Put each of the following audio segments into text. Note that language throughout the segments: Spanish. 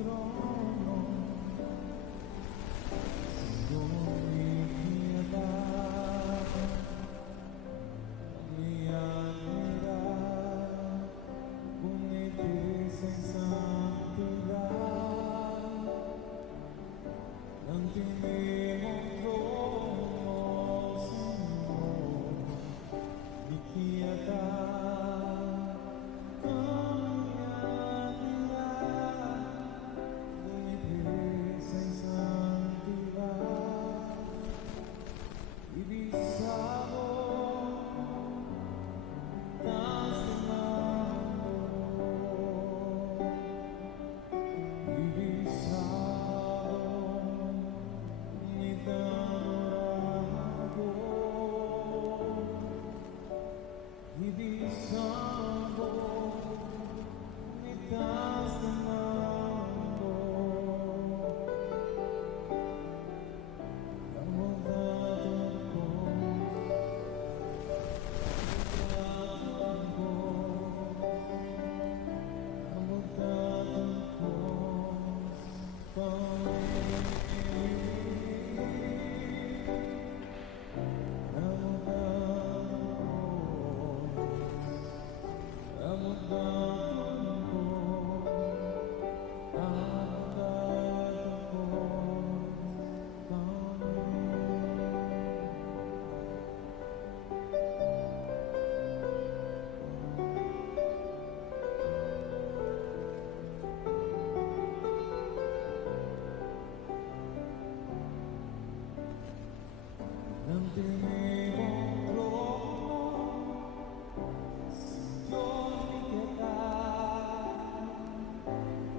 trono, Signore pietà, la mia admira, unitezza in santità, l'antimemo trono, Signore di pietà. Divisavo das demando, divisavo mi adoravo, divisavo mi das demando. L'antimemo trono, Signor mi pietà,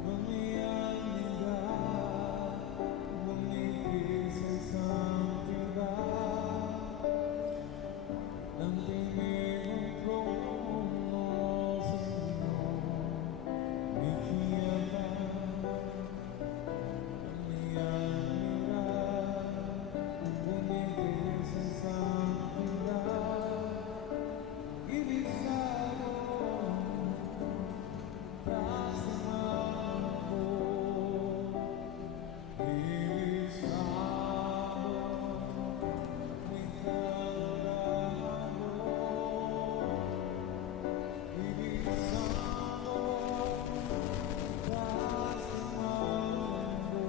non mi annega, unitezza in santità. L'antimemo trono, Signor mi pietà, non mi annega, unitezza in santità, divisavo das demando, divisavo mi adoravo, divisavo das demando.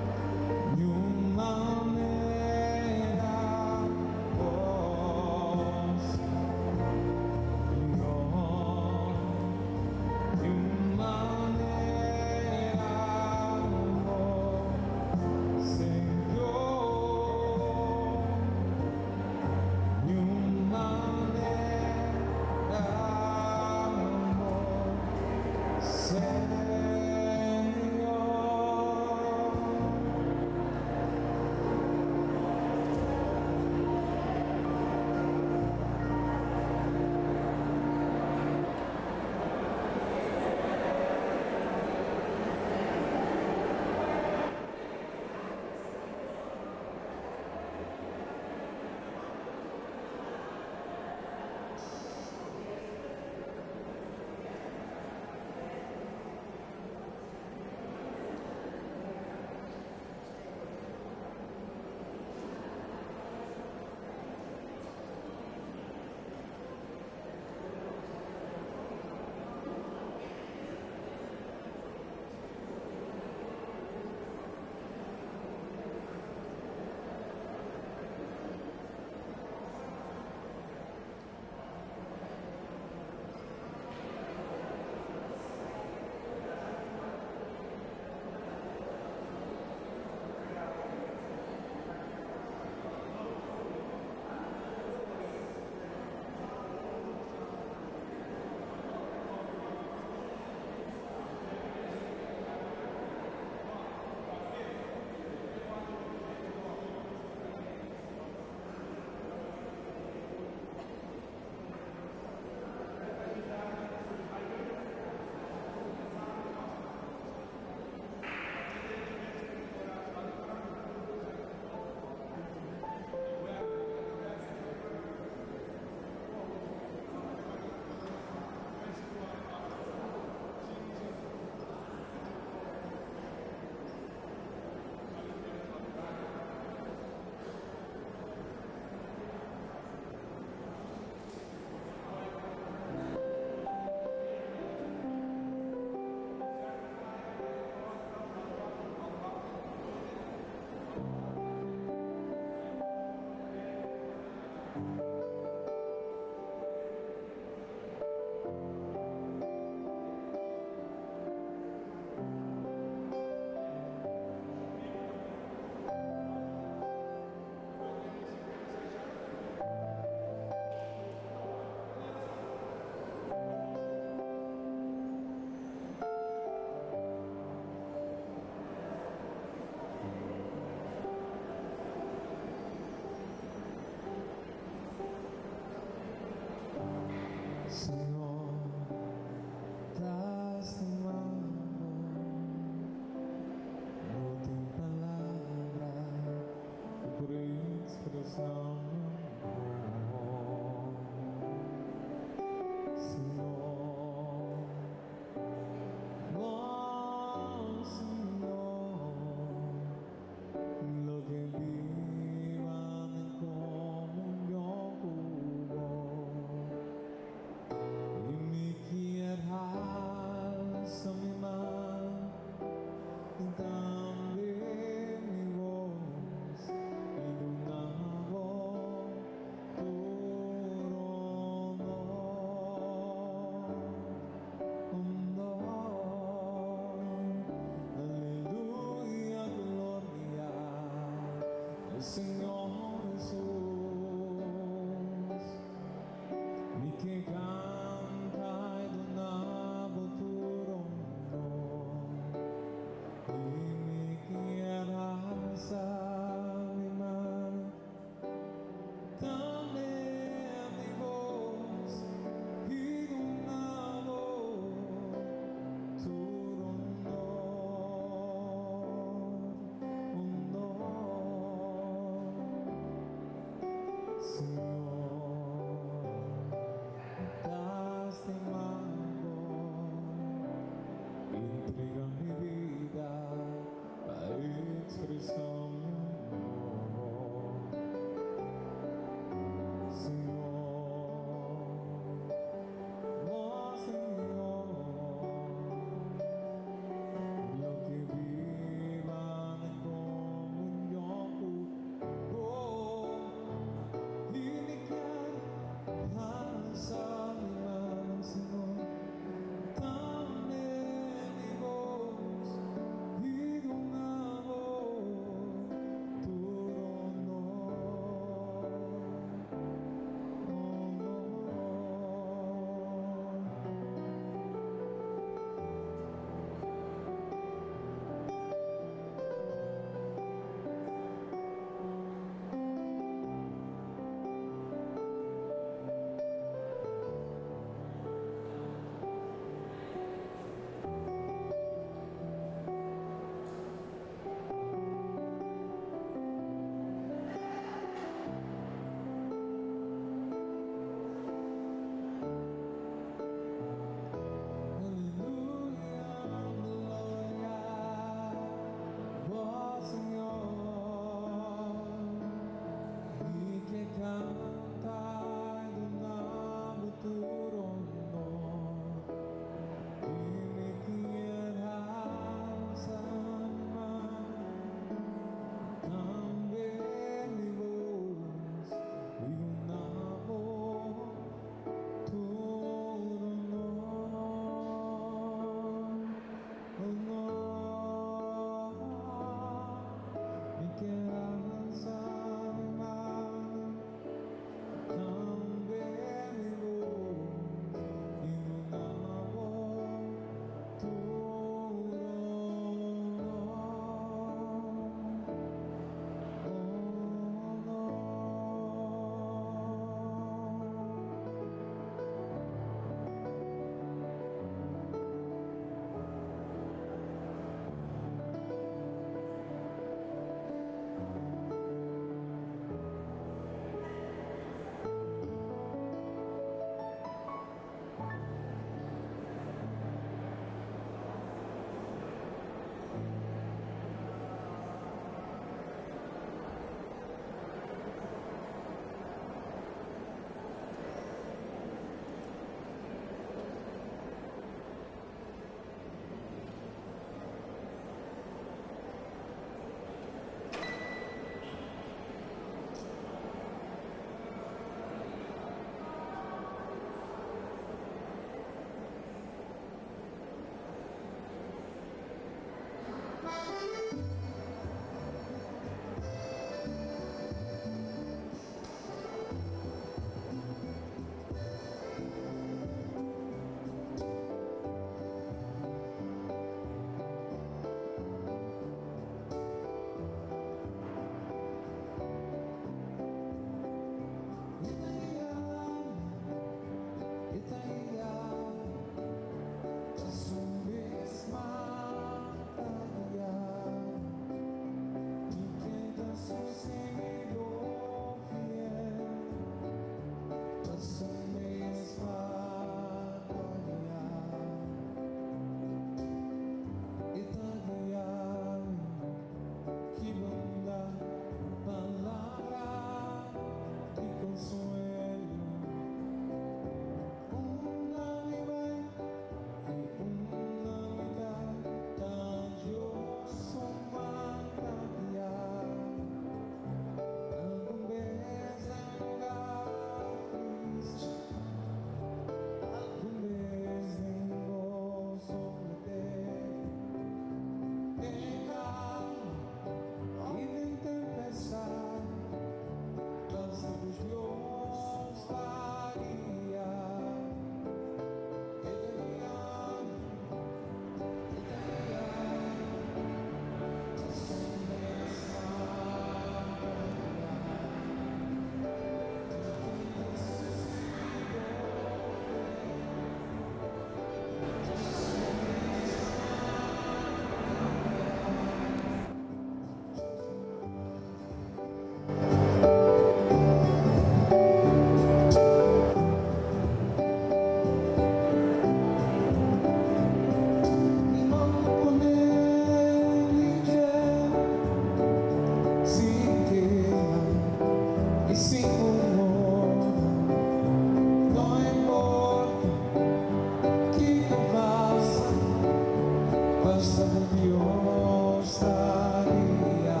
hasta murió estaría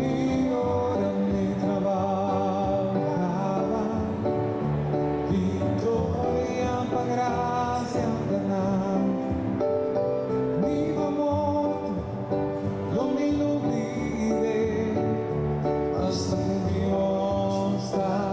y ahora me trabajaba victoria para gracia ganar mi amor no me lo olvidé hasta murió estaría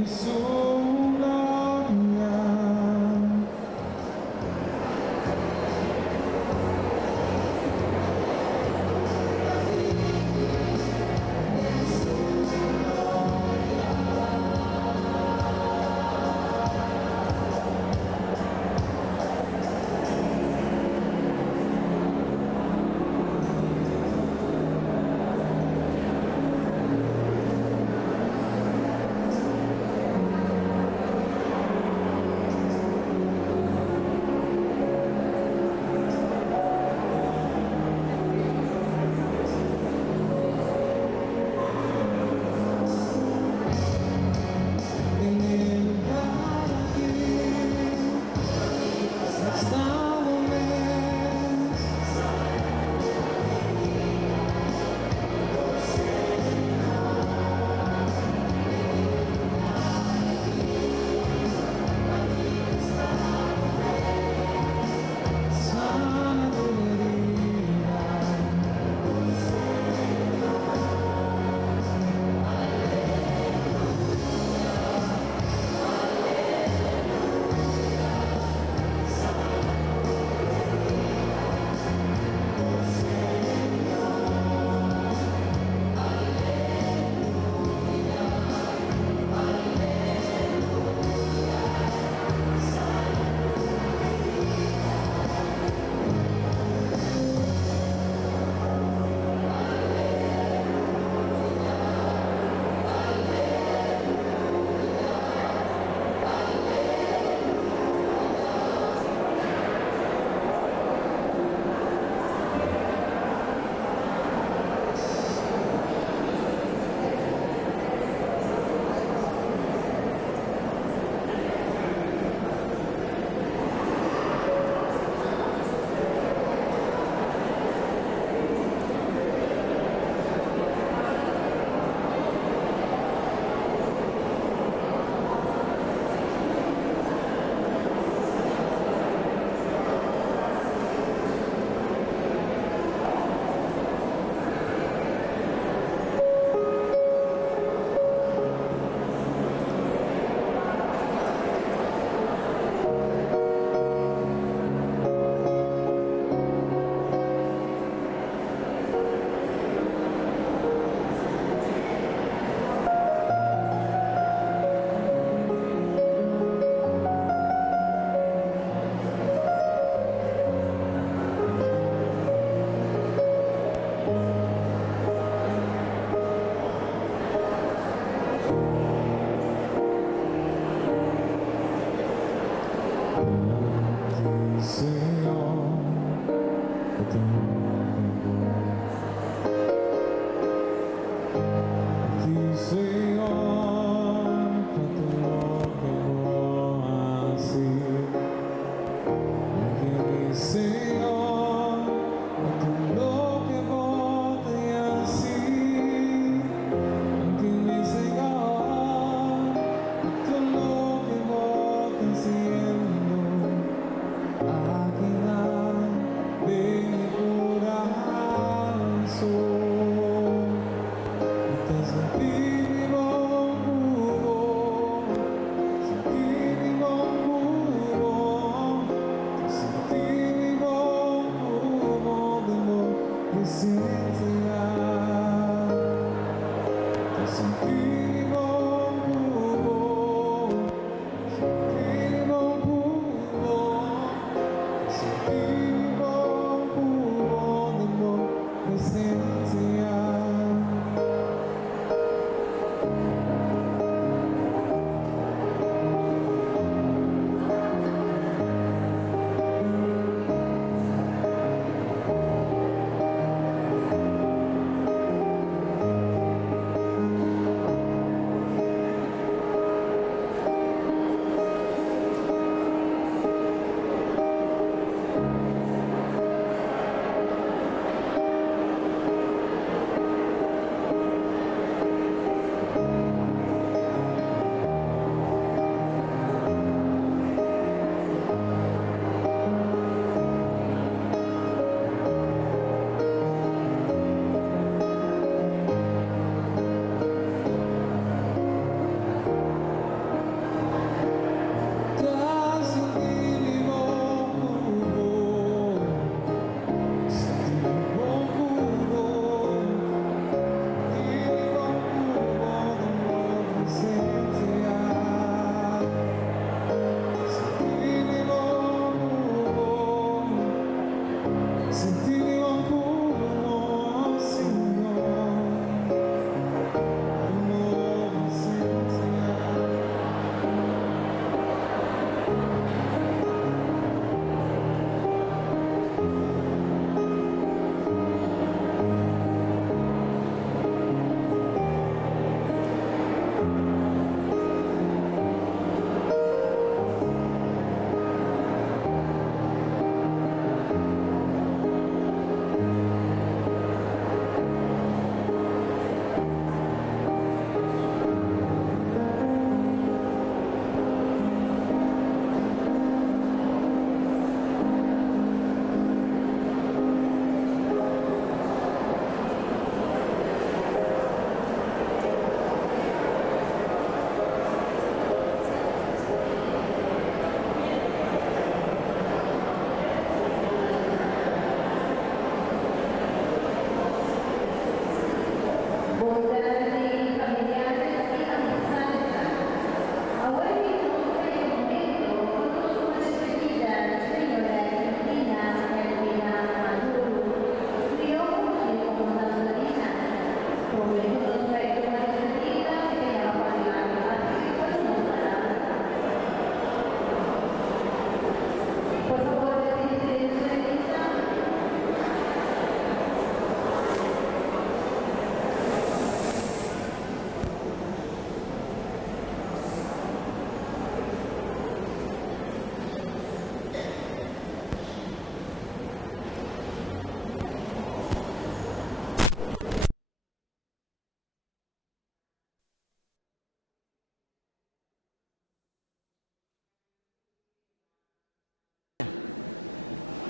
mi gloria.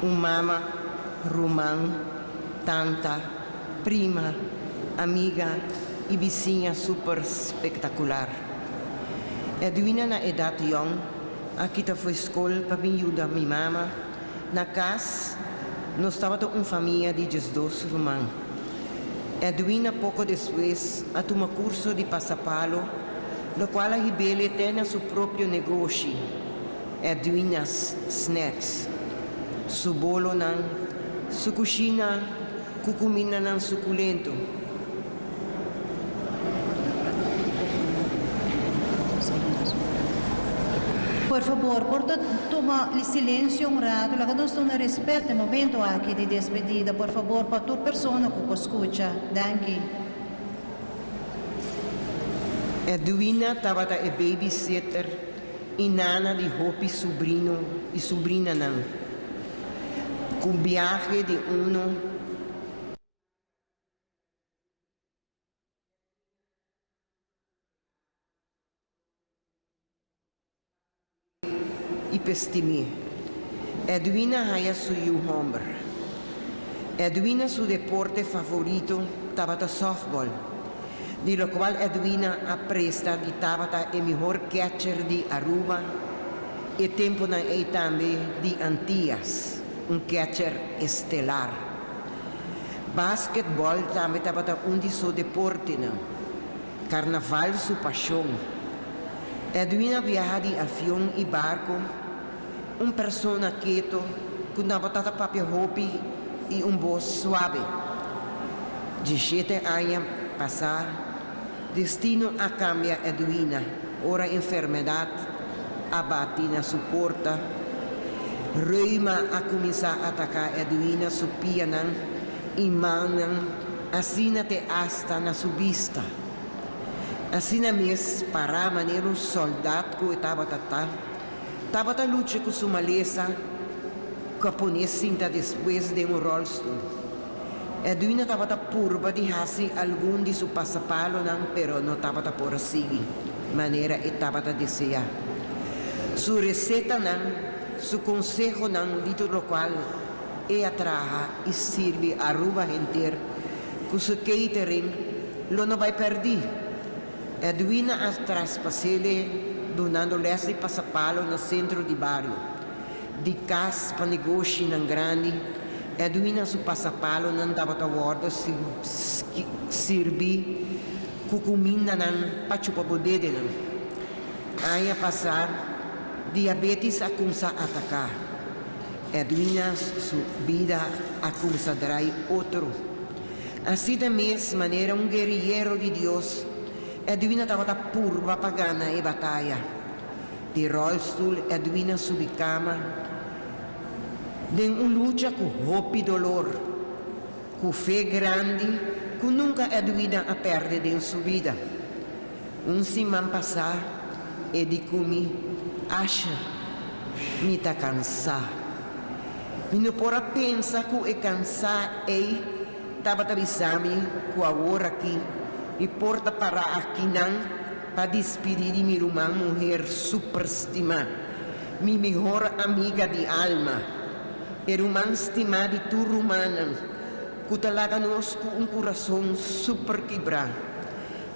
Mama, Román, tanta, prima, amiga e vizinha super espetacular. Edwina na edad jong, aqui foi escola para me ajudar minha mama. Na casa, nós estávamos uma família de 12 Román. Edwina pouco depois a tomar curso de passapalo, no qual a Ribele tem seu próprio negócio, Edwina's Snacks. Su bolo ng su kusina, kukumina ng sukulento. Por favor, toma silêncio rato, la nós não respeita o momento aqui de despedida. Por favor, para toda pessoa que escuta. Danke. Edwina estava a babysitter e nana de Hopi sobrino e sobrina não. Com viagem de e pestime. Edwina haya su hombre. Edwina su deporte favorito estava softball, de lo qual Edwina apresta de estava el mejor catcher de Aruba e tempo na também de Antillas, catcher estelar. Basketball também estava de seu deporte, carnaval su paixão. Edwina viaja de avião e barco, persona quieto, com uma batata papel Hopi e voz suave. De 7 anos passar, destino a cambia Edwina, ora enfermidade, abate na sua porta, reuma a começar a atacar Edwina su pianan e manan, assim até hasta na sua vista. Assim mesmo, para a maneira um soldado que estava a lutar com sua maleza, que cinta depois de rollstool. Edwina estava a purba de fazer algum de seu passapalo, pero não estava a por seguir, maneira estava a desejar. Sua receita, seu consejo, dito lo qual, traja e serve a Aruba inteira, com seu catering, não vai perder. Edwina a traspasele donando les de passapalo no centro de barrio. De casa para negócio nan grande, Edwina su passapalo não dava a guarda servi cucumina nan pachupa bodede nan. Aí a passar, diabetes a começar a atacar. Edwina su vida a começar a dar outro. Assim da mesma maneira guerreiro de Deus, Edwina estava purva pagana e batalha. De rollstool, Edwina subicama, de luta com roupa dolor, com fé grande, que nunca Edwina a perde de sua vida. Semana passar, e de comi, acha, me tá cansar. Me não pode pensar que é cansar, estava avisando que agora aqui, e porta para aqui para despedir de minha irmã, mulher superestimada, minha melhor amiga de alma, irmã estimada de tu romana, que talaga nos com coração super quebrado.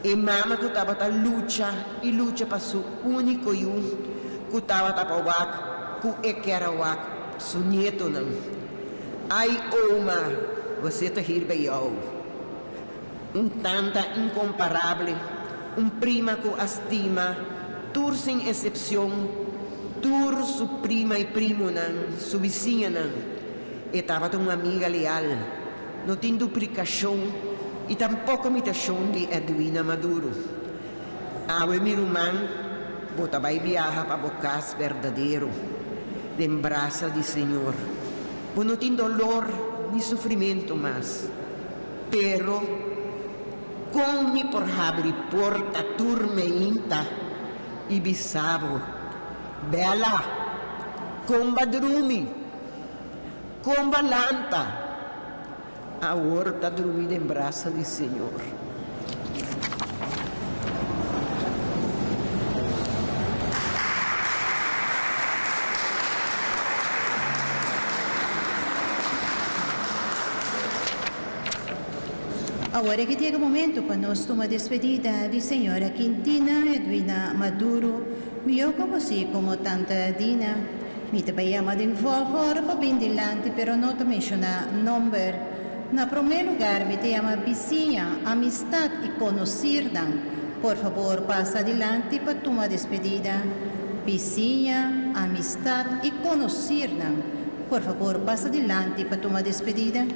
E mama que estava a luta para seu único que estava a pawak, que era wak, seu neto não. Ai, Oma, você está hier bij jou. Tanta incomparável, prima que estima, tur sem exceção, tur su prima e primo, su vizinha, e estava uma amiga leal, não tem duplicação e tampouco imitação de Edwina Maduro. Awe mi irmã, bota vai viajar para bocas verdadeiro, de embraça de Senhor, não tem dolor ni sofrimento mais, pero com por abrir porta turmeinta e bisabo, bela, com badrumi, com balanta, a horta dormida em braça de Senhor. Agora que chega o momento para nós tomar despedida de senhora Quintina Edwina Maduro, eu como assim como tanta Dina, me também ama de volta para bem dilante, pero não te menciona number. Na primeiro lugar, me te ama vizinha, amistade e conhecer. Por favor, passa adiante para tomar despedida. Vizinha, amistade e conhecer. Por favor, passa adiante para tomar despedida.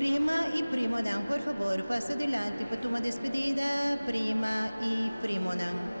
Prima e primo não, por favor, passa adiante para tomar despedida. Prima e primo não.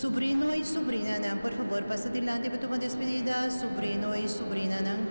Sobrino y sobrina nang, por favor, pasa adelante para tu despedida. Sobrino y sobrina nang.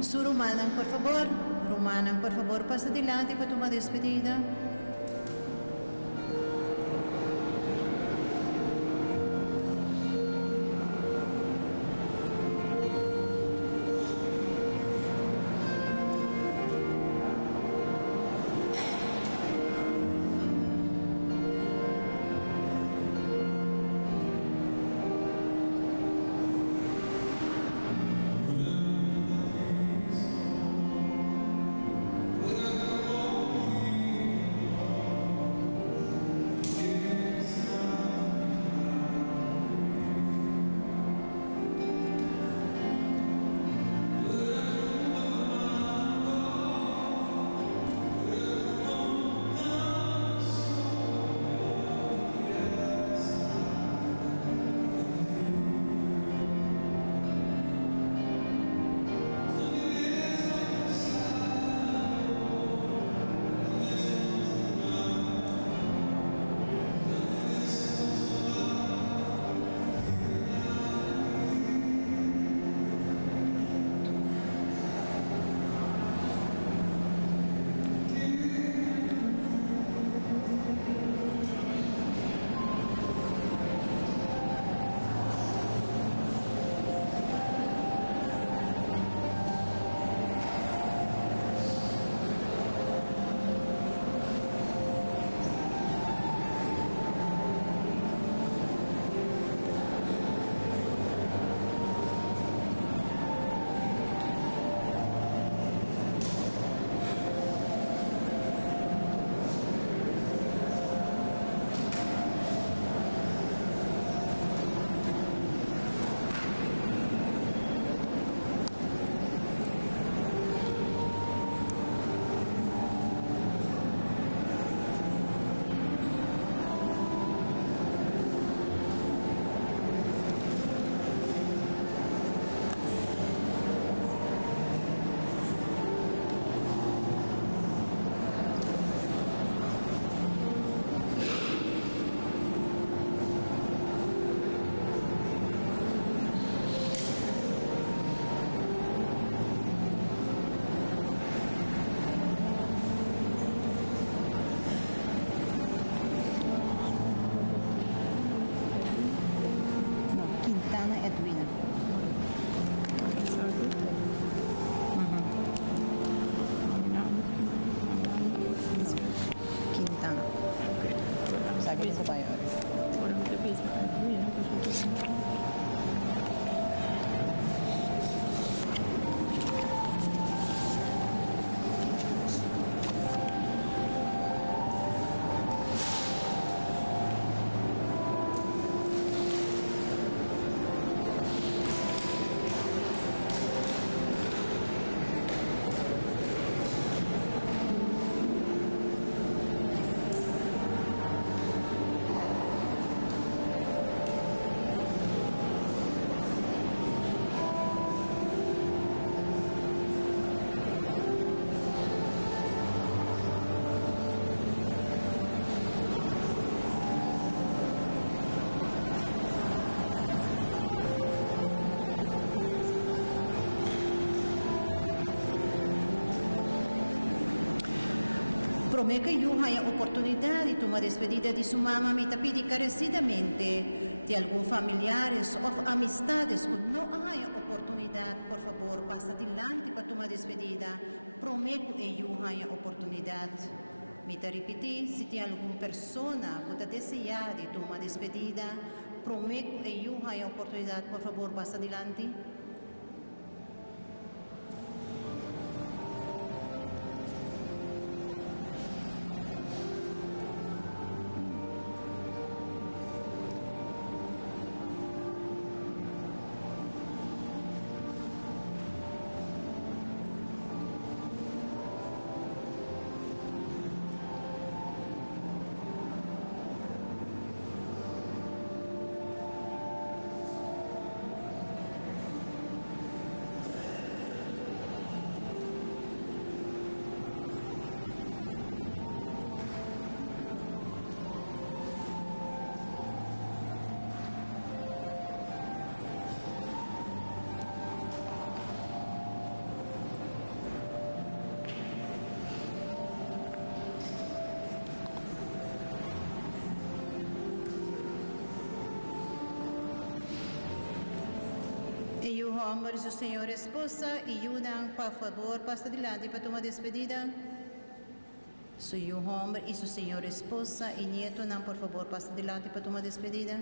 Su Romanang, por favor. Romanang, por favor, pasa adelante para tu despedida. Prometo que yo haya oportunidad de tomar despedida de su mamá, me te pide encarecidamente de algún familiares o amistades que no haya oportunidad, por favor, pasa adelante para tomar despedida. Prometo que yo haya oportunidad. Me te repetí, si tiene alguna persona que te desea de tomar despedida, prometo que yo haya oportunidad, por favor, pasa adelante. E o homem e o senhor esposa e ayudan, por favor, passa adelante para tomar despedida. Soy o homem e o senhor esposa e nieto, não, por favor, passa adelante para tomar despedida.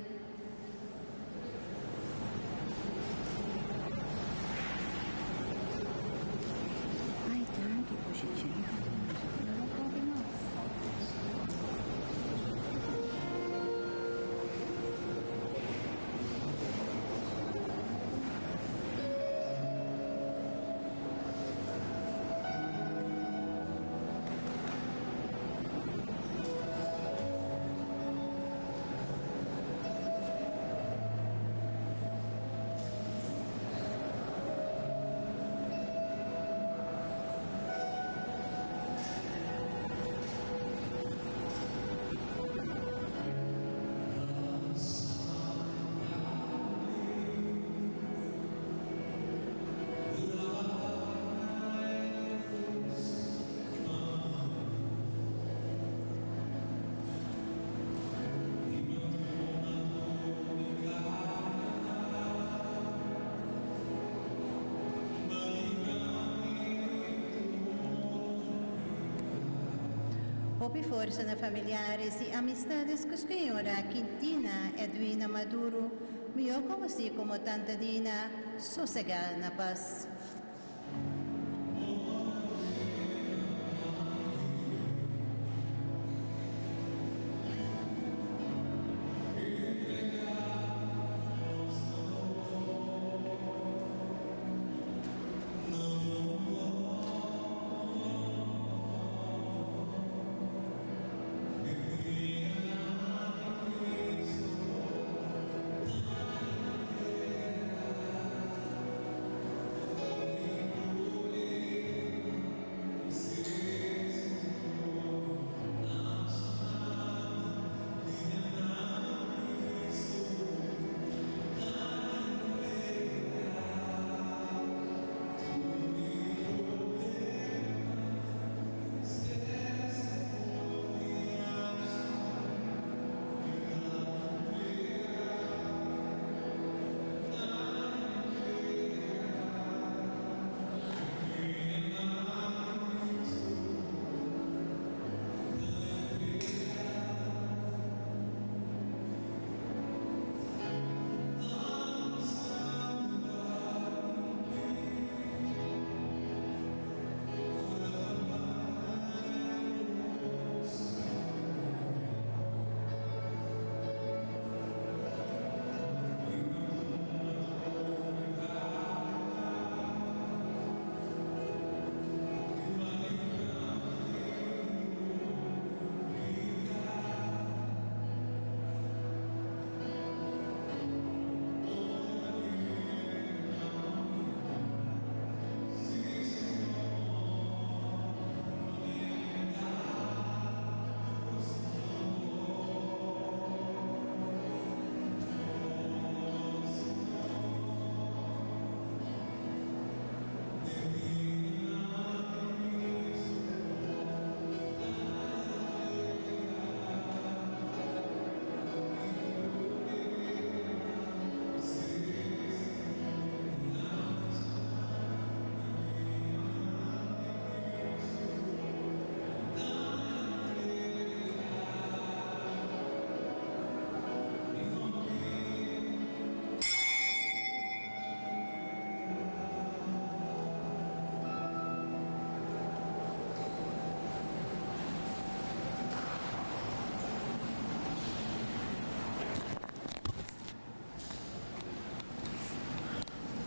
Ai, tanto positivo. Hope força na familiares e amistades que a senhora Quintina Edwina Maduro, melhor como assim como tanta dina, sossegada na paz.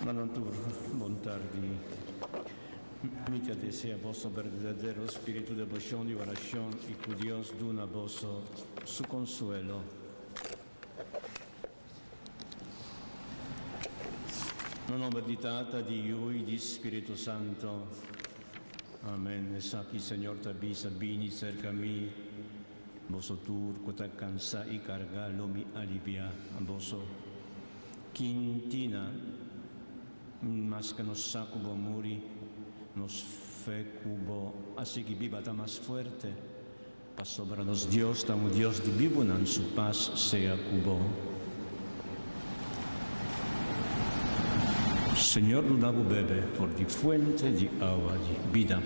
Manatur bontardi, mitja desea vosso verdadero espíritu de devoción y oración y que Dios duna vosso su consuelo. Non obeditata di Lui, di Spirito Santo. Amen. E sapi, Señor, tabisa, bini, cerca mi, vosso tur, quota cansa y cargalo mi alivia, a vosso quintina, mas que nos sacubo muri, nos fe cubo, así que viva ta más fuerte, pa sobranos Dios, tamo Dios di vivunan, su paz sea cubo. Señor, donavo bebe por di fuente di agua di vida.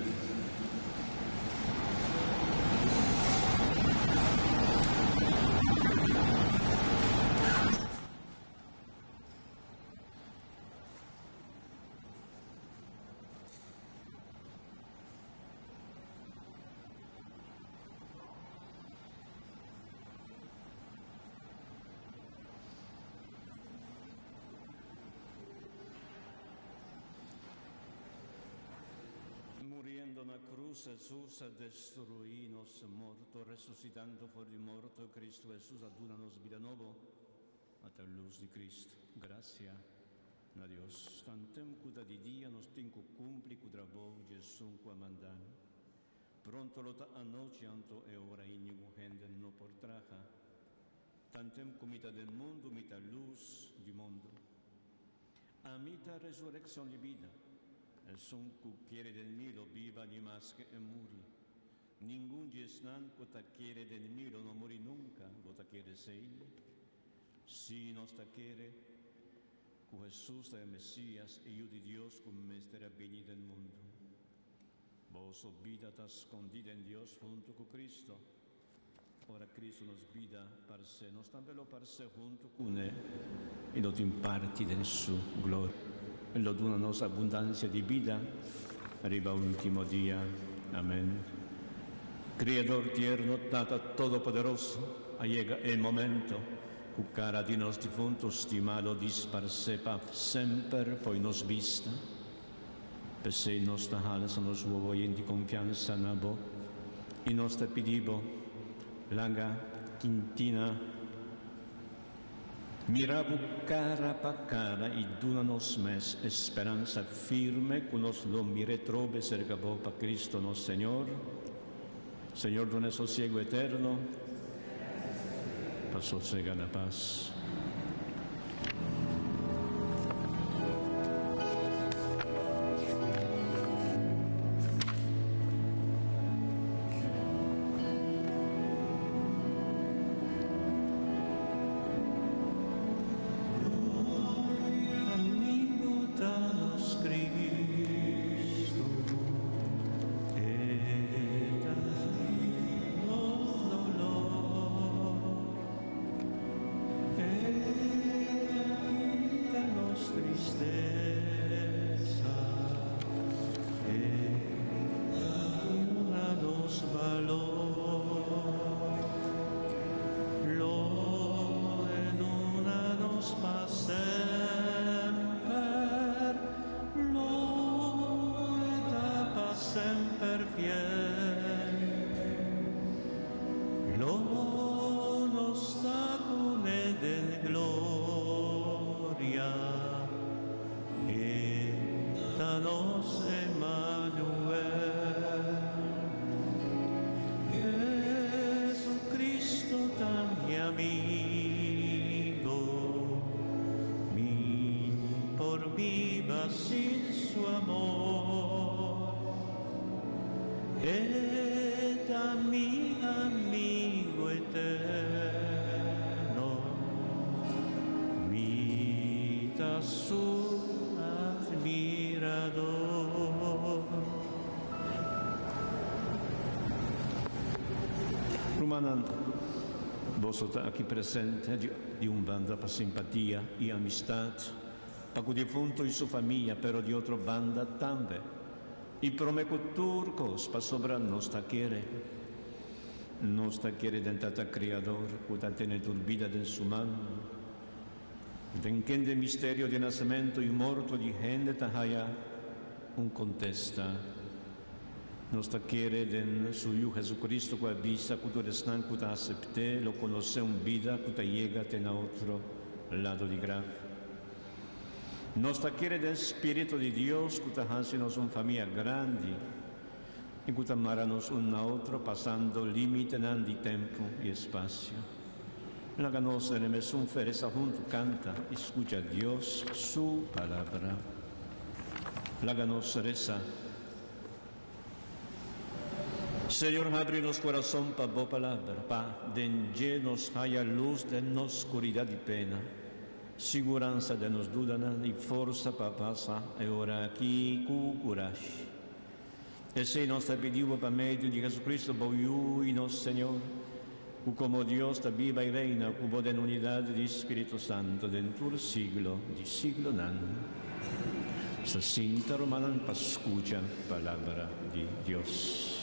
Muriendo na cruz, Jesús destruínos morto, resucitando por di morto, Cristo Jesús adúnanos vida novo, hasta luz di Cristo. Gracia a Dios. Tantem cuda di dia nos tinco cumpli cudra vo Gesù qua mandan. Pronto lota a noche anto e ora inigu gente no portraja. Tantem comita del mundo, mita luz di mondo. A mita resurrección di vida. El son que quiere del milo viva ni más que muri. Ningún yesnan que quiere del milo no muri nunca, vota quiere ser. Si nos quiere, que Jesús es el Mesías y yo de Dios como mestre venido del mundo. Vos vida está escondida en Dios junto con Cristo. Ora Cristo nos vida para se, nos también lo para se junto con Él y lo imparti de su gloria. Lo dona nos abundancia di vida, arriba último día. Amén. Creador tierno, Tata todopoderoso, llega el momento, cu cara di nos difuntos stimalo disparsepa sempre poi nos vista, per se nostra halas nos uovo di confianza nabo, i nostra pidibo, langa quintina, mirabu cara pa cara y dunanos mes esperanza firme que nos lo mire trobe cerca pa Cristo nos Señor. Señor, done sosiego eterno, pa sosega la paz. Vos aquí presente di un banda para simpatía y amistad, para el difunto y su familia, pero de otra banda también. Y prometo turcos para sobrar nos quiere dentro Creador, que tiene tu vida en su mano. Denkende misterio di nascimento e morto di gente tahaya un contesta. Nostra chiere den su Yu Jesucristo qua visa kuto desnan kuta acepte lo conoce un vida kuta llega ten otro lado di graf. Nostra chiere den Spirito di Dios kuta hasinos un familia grandi e kuta maranos un a otro pasando límite nan di tempo e espacio. La ganosa en un feresa junto canta, escucha a Dios su palabra. La ganosa reza. Señor, abre los corazones para tu palabra, para den llenos haya luz de la oscuridad y pena, seguranza de nos dudas y fuerza para pasar ahora aquí con coraje. Ese nos ha pedido para medio de Jesucristo, voy y nos Señor, como Dios está viva y reina, como en unidad del Espíritu Santo, dentro del siglo, de siglo nan. Se sinta romanan para escuchar palabra de Dios.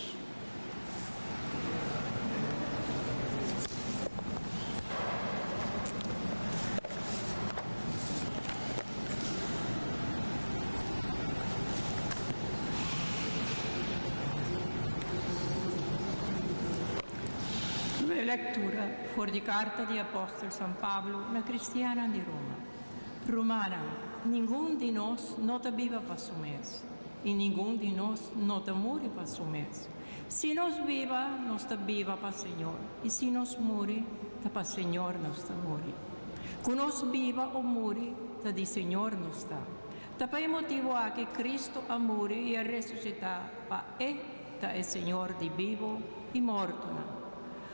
Lectura fuori di carta di Apostolo San Pablo, una cristiana di Roma. Romana, ninguno di noi non viva per su mes, e ninguno di noi non muore per su mes. Se nos viva, non sta viva per Signore, e se nos muore, per Signore non sta muore. Con nos viva o muore, di Signore non sta. Per motivo a che Cristo ha muore e ha risuscitato, per è Signore di vivo e morto.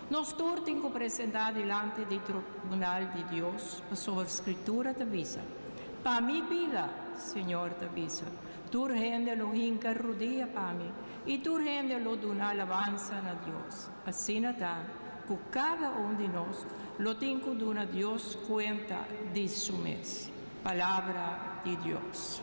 Nós todos temos que apresentar diante do tribunal de Deus a sua escritura da visa. Para minha vida, Senhor da visa, tu rende lo hinca rodeia para mim e tu rende lo dona alabança na Deus. Assim está, que cada de nós lo tem que dar a Deus conta de su mês. Palavra de Deus.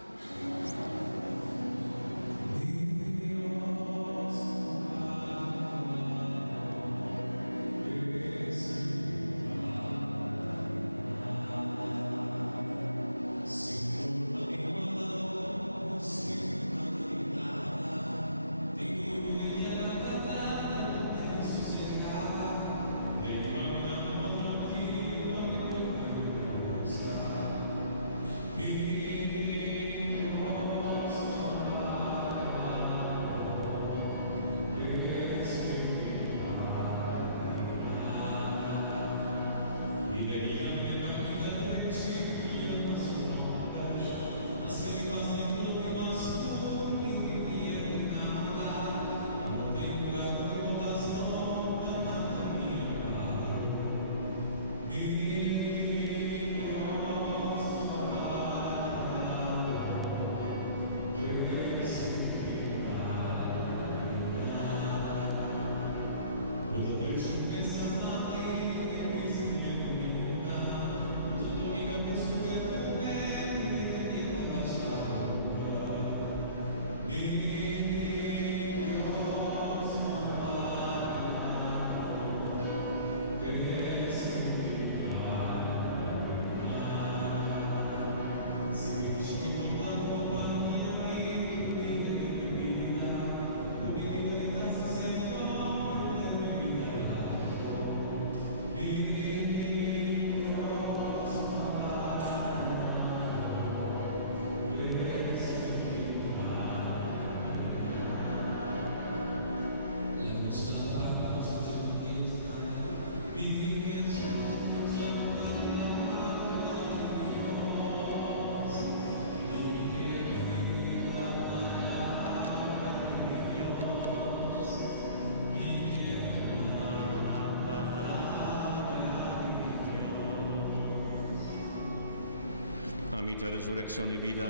Amita resurrección y vida,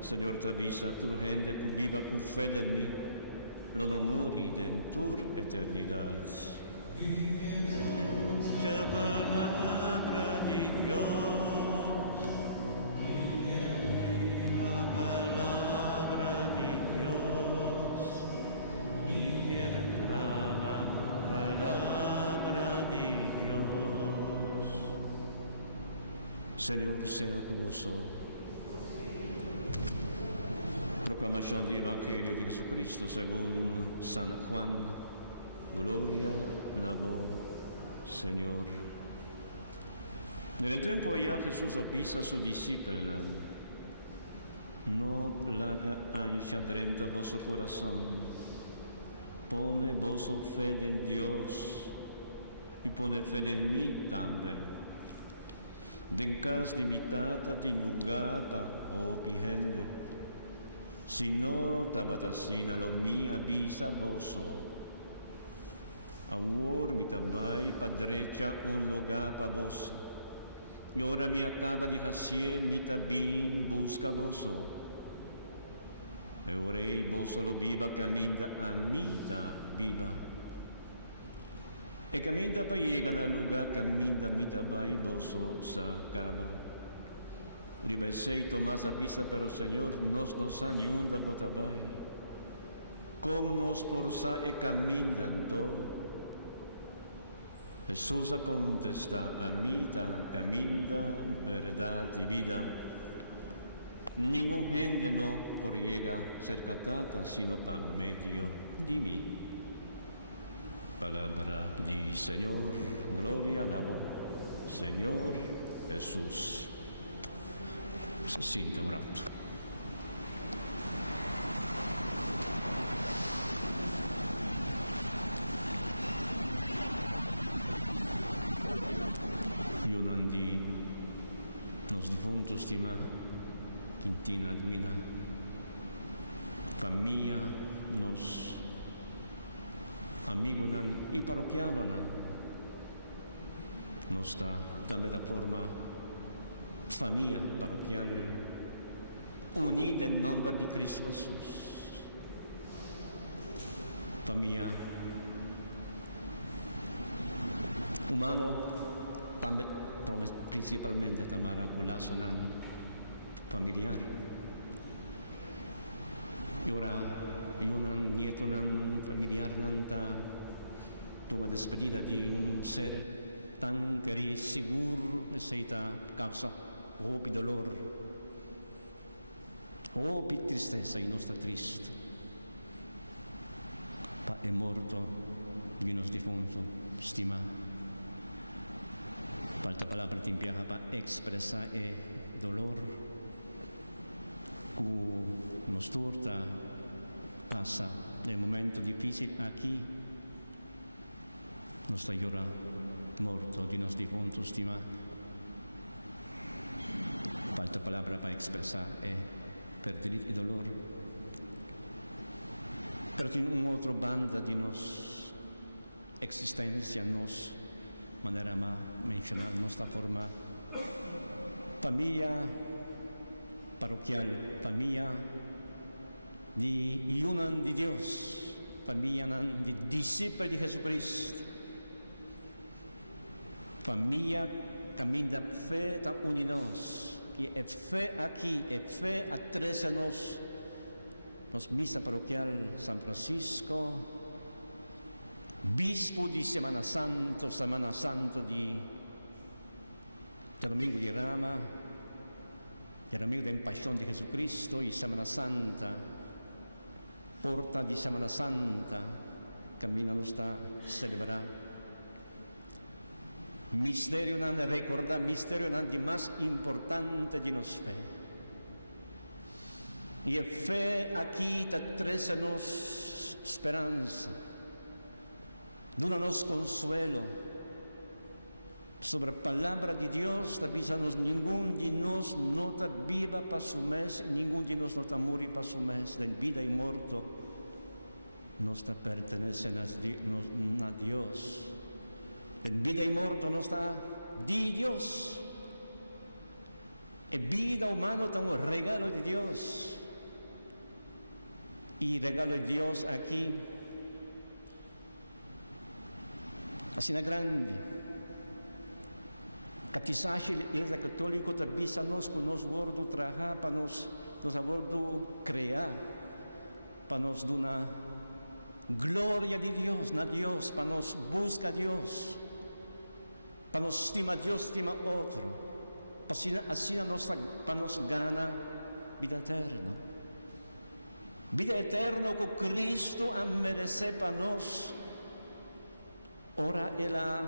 Señor te avisa, tu gente que viva con fe en mí, no muri de tu eternidad. La palabra de Dios, la palabra de Dios, la palabra de Dios. Señor sea con vosotros. Proclamación del Evangelio de Jesucristo según San Juan. Gloria a vos, Señor. En el tiempo ya Jesús avisa a sus discípulos: no laga ancha dentro de vuestro corazón. Pone vuestra fe en Dios y pone fe en mí también. En caso de mitad tin lugar para gente. Si no tabatasina lo mi avisa vosso. Ahora mi tabai pa derecha un lugar para vos. Y ahora mi acaba de hacer mi tabin busca vosso. E ora vosso lo viva caminda a mida viva. E caminda para llegar al lugar caminda mi tabai vosso sa acaba. Ribesei Tomás avisa, pero Señor, nos ha ni un da botabai. Como nos por sa e camindan todo. Jesús contesta: a mí caminda, verdad y vida. Ningún gente no por llegar cerca tata, sino para medio de mí. Palabra del Señor, gloria a vos, Señor Jesús. Se siente un rato. Yonandi nos difuntos stima Quintina Duina, familia nos amigos y parroquianos nos está también de forma familia parroquial unida en nombre de Cristo Jesús. Familia humano también principalmente tamara culazo familiar. Y ahora un nieto familiar toma despedida de un ser tan querido, seguro, aceita causa y dolor, y tristeza y no está triste. Pa è morto, vinos difunto, stima. Falta palabra timpiaja para expresar el dolor que nos torta pasa el momento difícil aquí. Nos está llorando, morto de nos difuntos, stima. Falta palabra para expresar el perder el dolor. Pero tiene una otra banda de nos existencia, nos manera más mencionar nuestra forma familia parroquial, familia de unan de Dios, familia de discípulos de Jesucristo, familia camina fe ta unidos, y fe aquí, fe a tres nos misa parroquial San Francisco, bispo de Semana Santo de Domingo de Rama, el domingo de Pasión de Jesucristo y Semana Santa, porta de Semana Santa, camina nos está celebrar. Misterio nan recordar, misterio nan de más importante de nos fe. Y fe aquí te trece nos esperanza, dona-nos consuelo. Sobre la palabra de Dios, te avisa-nos, ninguém de nós não está viva para su mes, ninguém de nós não está morir para su mes, de vida y morto, nos está pertenecendo a Dios. En vida y morto no está de Dios. En vida humana está un regalo de Dios. Y regalo de Dios aquí, así na grande. Catecismo da Igreja Católica te avisa-nos que nós vamos trabalhar para nos vamos criar, para nos dar glória de Deus, na Deus, para nos buscar Deus, para nos estimar Deus, estimar outro, assim para nos ganhar vida eterna. Vida eterna que Cristo a merecer para nós. Ora, ela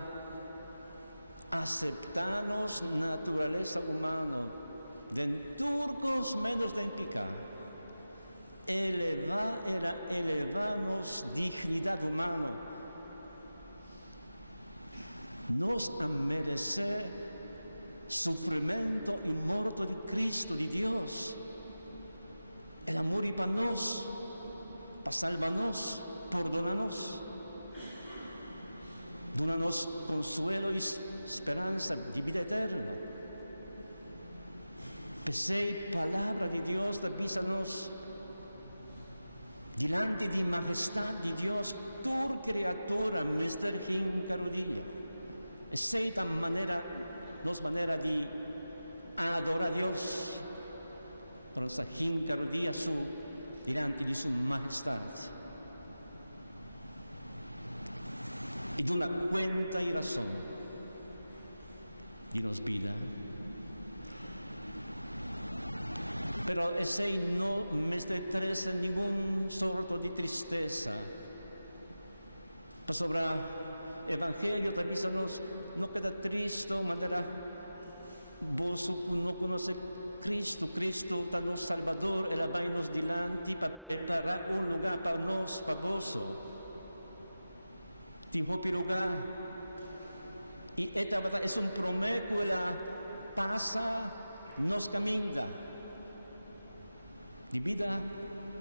acepta-nos natureza humana, den turcos menos den picar. Elevar-nos dignidade humana. Nos a merecer sofrimento e morte de Cristo, de Deus. Ele morre para nós, para salvar-nos, perdonar-nos. Dona-nos consuelo e esperança de vida eterna. Pensei, palavra de Deus, avisa-nos, diante de majestade de Deus, tua criatura, mister hincaro dia. Essa nossa maneira de adorar a Deus, para nossa hincaro dia, diante de sua majestade. E de uma conta e razão de nos vida. Pero esse não me estressa nenhum sorto de tristeza. Sobre o Evangelho, talvez não queda triste, maneira vos não conhece Cristo. Cristo está nosso Salvador, Ele vai nos diante para preparar lugar para nós, para vós. Tem lugar. E esta é promessa que ela passa, nos caminha. De vida,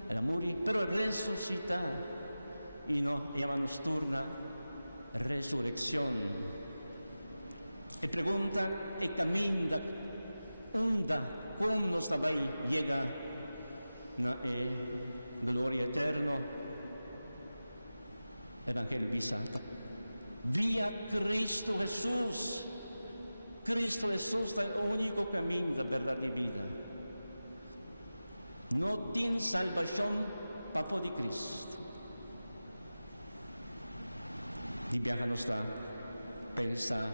ela morre, pero ressuscita. E nos torna resurreição. E pergunta, e caminha, onde, como nós também chega na glória eterna. Evangelho visata. Via Cristo Jesus. Cristo Jesus é o único caminho da verdade e vida. Não tem salvação para fora de Cristo. E viaja-nos está pensar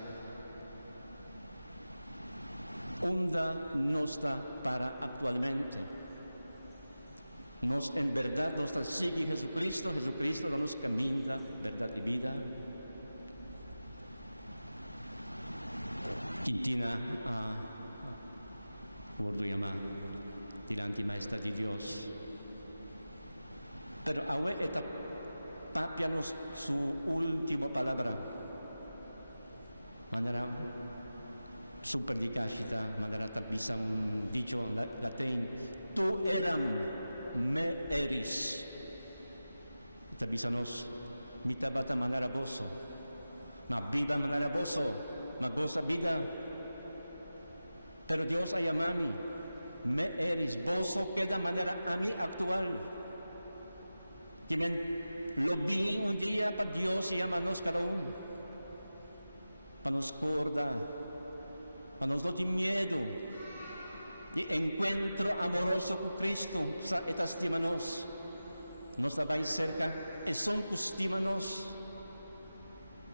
onde nós está para atualmente. Nós, em verdade, nós seguimos Jesucristo, Jesucristo nos caminha, verdade e vida. Quintina a Orduyama, diante majestade de Deus. Pero ahora esta papianos su última palabra. Manera super dicascita, manera tapisa un dicho latín, tu eram me eris. Tabisanos, mitabata manera boso, ma viva manera boso, ma goza vida. Pero Dios a mí, me eris, boso queda manera a mí actual. Que lo vi un día para Dios y llamanos cada uno. Para nos corda, para nos no tener miedo. Y encuentro amoroso con Cristo, esta estima-nos. Nos vai cerca, e son custima-nos.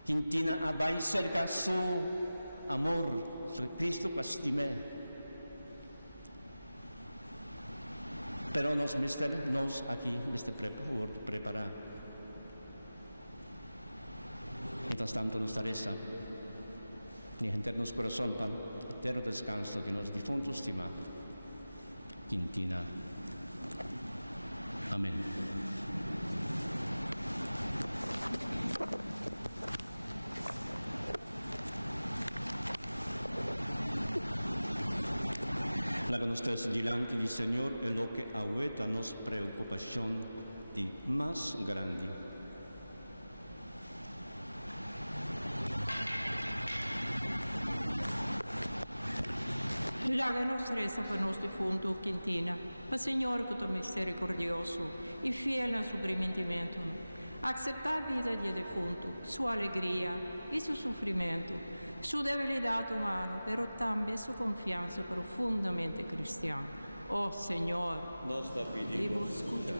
Quintina vai cerca su amor, su Cristo costime. Pero nos aquí preparar. Mientras tanto nos tareza, y en nuestro corazón para eterno descanso de los difuntos estima. Quintina. Amén. La que nos trae delante del Señor es lo que ahueta nos preocupación de más grande. Laga nostra reza para nos defunto, Quintina, para Senhor que tu misericordioso e fiel no sofrimento. Aceitar a vida de defunto, sua alegria e seu sofrimento, sua debilidade humana, pero também sua confiança profundamente cristiana. Oh Senhor, nos da pedimos, escucha.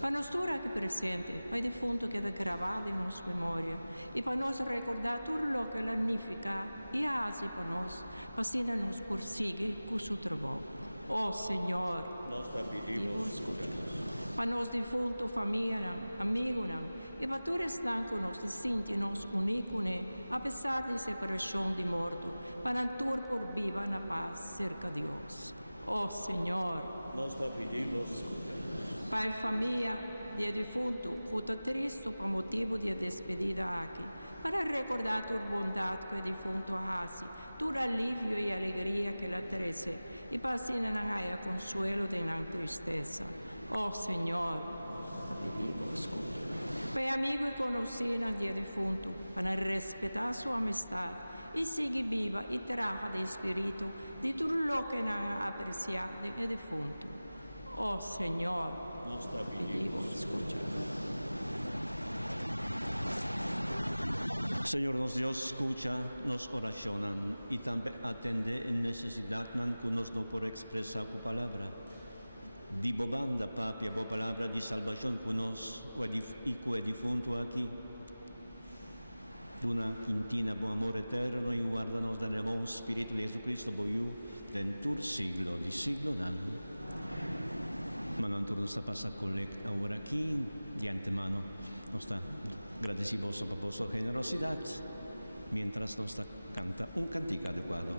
Para nós tudo aqui presente, para defunto que é gravado em nossa memória, e para nós recordar tudo o que ele significa, e assim para nós, para assim nos perseguir com o seu trabalho. Oh Senhor, Nós te pedimos, para nós defunto, família, amigos, e para todos que estão conosco, sentir-nos únicos, apesar de separação de morto, para todos por viva na paz cerca de Deus. Oh Senhor, nós te pedimos, Pai, família de defunto, que está triste por motivo de despedida aqui, para recordar tua bondade que o defunto faz, todo alívio e alegria que ele traz, e para assim não haja consuelo de não tristeza. Oh Senhor, te pedimos. Pai, amigo e conhecido de defunto, para respeitar sua amistade e seguir viva e traga de espírito de tudo o que não aprecia de defunto. Oh Senhor, nós te pedimos. Senhor, nos Deus escucha nos oracionan e também atende a necessidade que nós não podemos expressar com palavra. Di bobanda, papi, a boa palavra de salvação conosco e com o defunto aqui. Duna quintina, bom amor eterno e guarda-nos do bom Espírito de Jesus Cristo, boiu, dentur siglo, de siglo nan. Mas nos passa a collecta agora aqui, de antemano, nos está agradecemos por vossa generosidade, mientras nos canta un cantico adequado.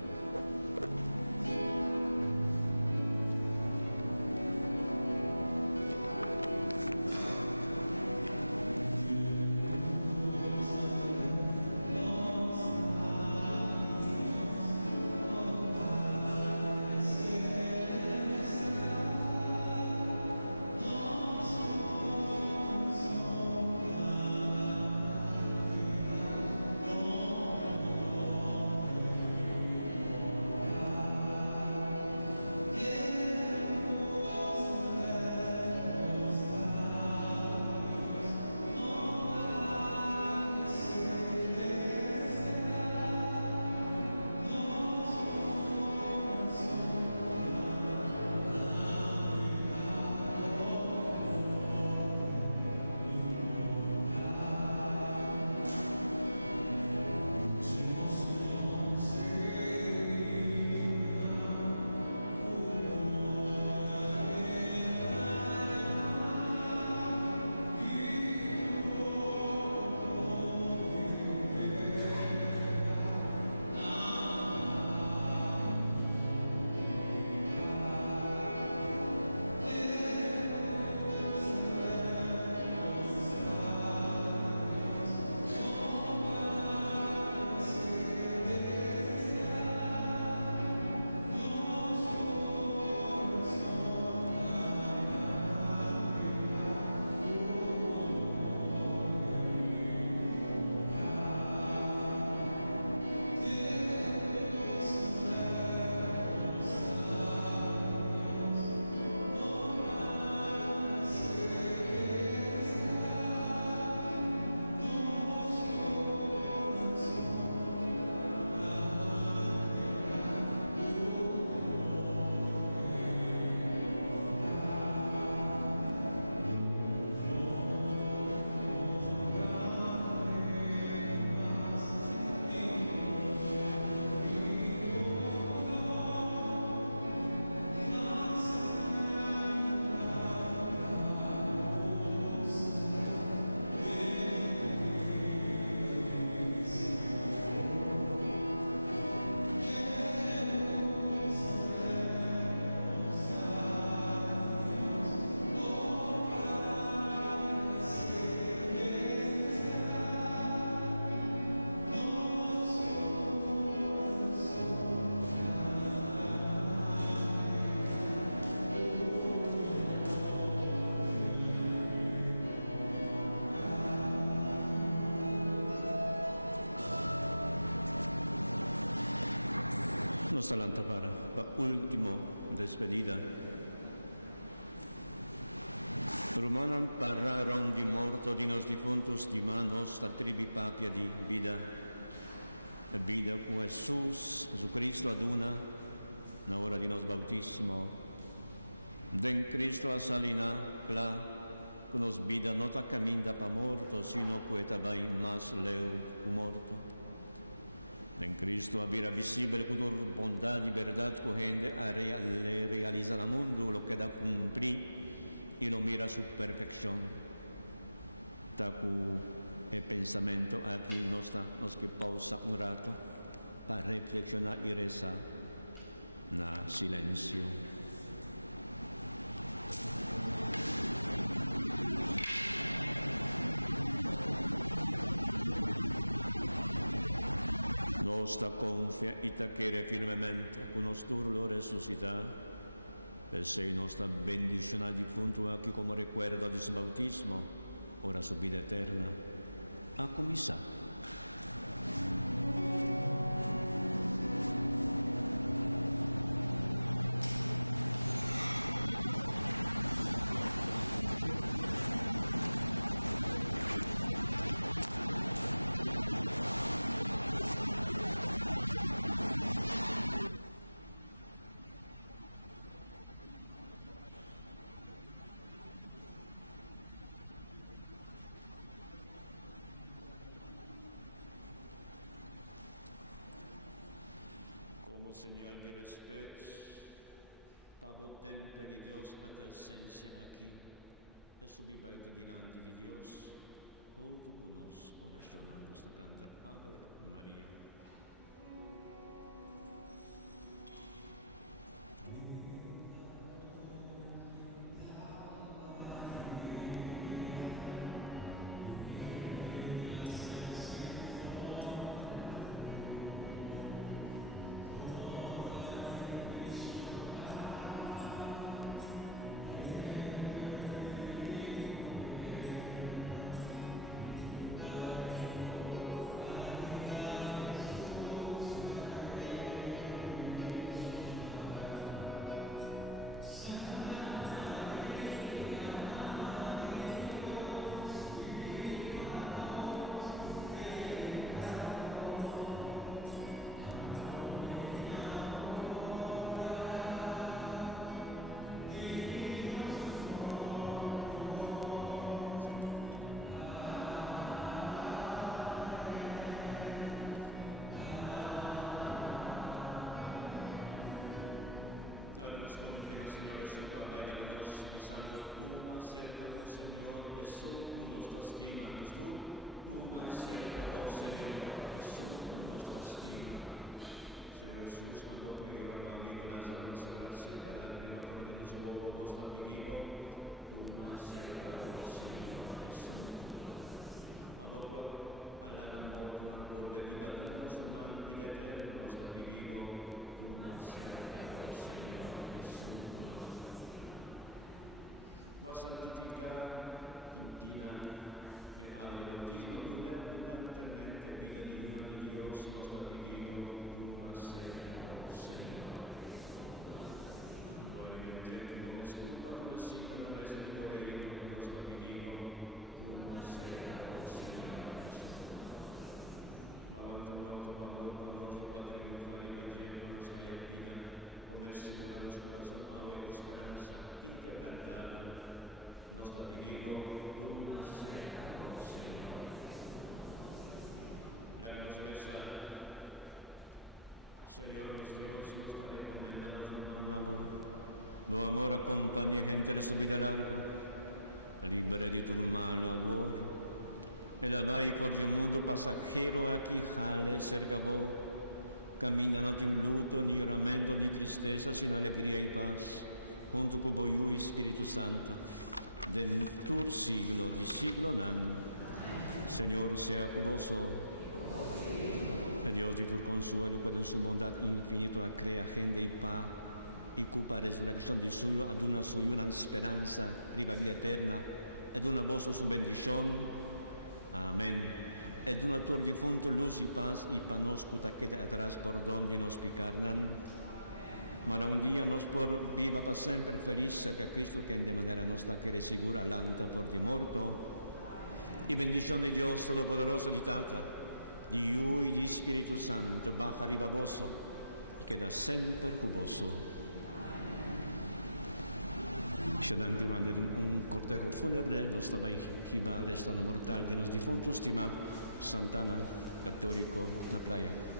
Nos talanta para la última despedida. Romanan parlaron di morto di nos defuntos di manos da tribi papia di vida. La vida con Jesús, Jesucristo aduna, na hora di nos bautismo. Den Cristo a salina, cla, que nos vida no ta caminda pa morto, sino que também mais leu o morto. En Cristo habira visível con bondad y verdad que gente le realiza al mundo lo que da cumplir y lo mira a su perfección. Tacu el pensamiento aquí nos que pausa un rato para reflexionar y rezar na silencio. Nostra confia e te quiere firmemente con nostro lo resucitar, per sei nostra bendizione difunto aquí como recuerdo de su bautismo, ora su vida eterna, a comenzar. Como señal de respeto, pago templo de Dios a tu esencia aquí, e subibaita delante de Dios, junto con nos, oración a nuestra cantar Ave María. Lo amor acompaña gente de su vida larga, libre de tu malo amor. El vai por el mundo pasajero aquí jale cerca vos, camina no sin luto, ni lamento, ni tristeza, sino alegría y paz, junto con vos y Espíritu Santo, del tur siglo di siglo nan. Señor sea con vosotros. El Dios de tu consuelo, que en su bondad infinita crea gente y paz, y cupa resurrección de suyo, ad una suya esperanza, riva vida eterna, ed una vostra su bendición. Amén. Ed una tur difunto luz y paz, y pa nos cuta queda atrás por donde nos picarnan. Mara un día nos por viva para sempre feliz, que Cristo que de manera nostra quiere segura lanta por di morto. Y bendición de Dios Todopoderoso di Tata, di Io y di Spirito Santo, baja arriba vosso, y queda sempre con vosso. Siya nang dimanda din cortejo fúnebre, los tambay hiba resto na mortal de los difuntos, tima Santana, Católico, na playa.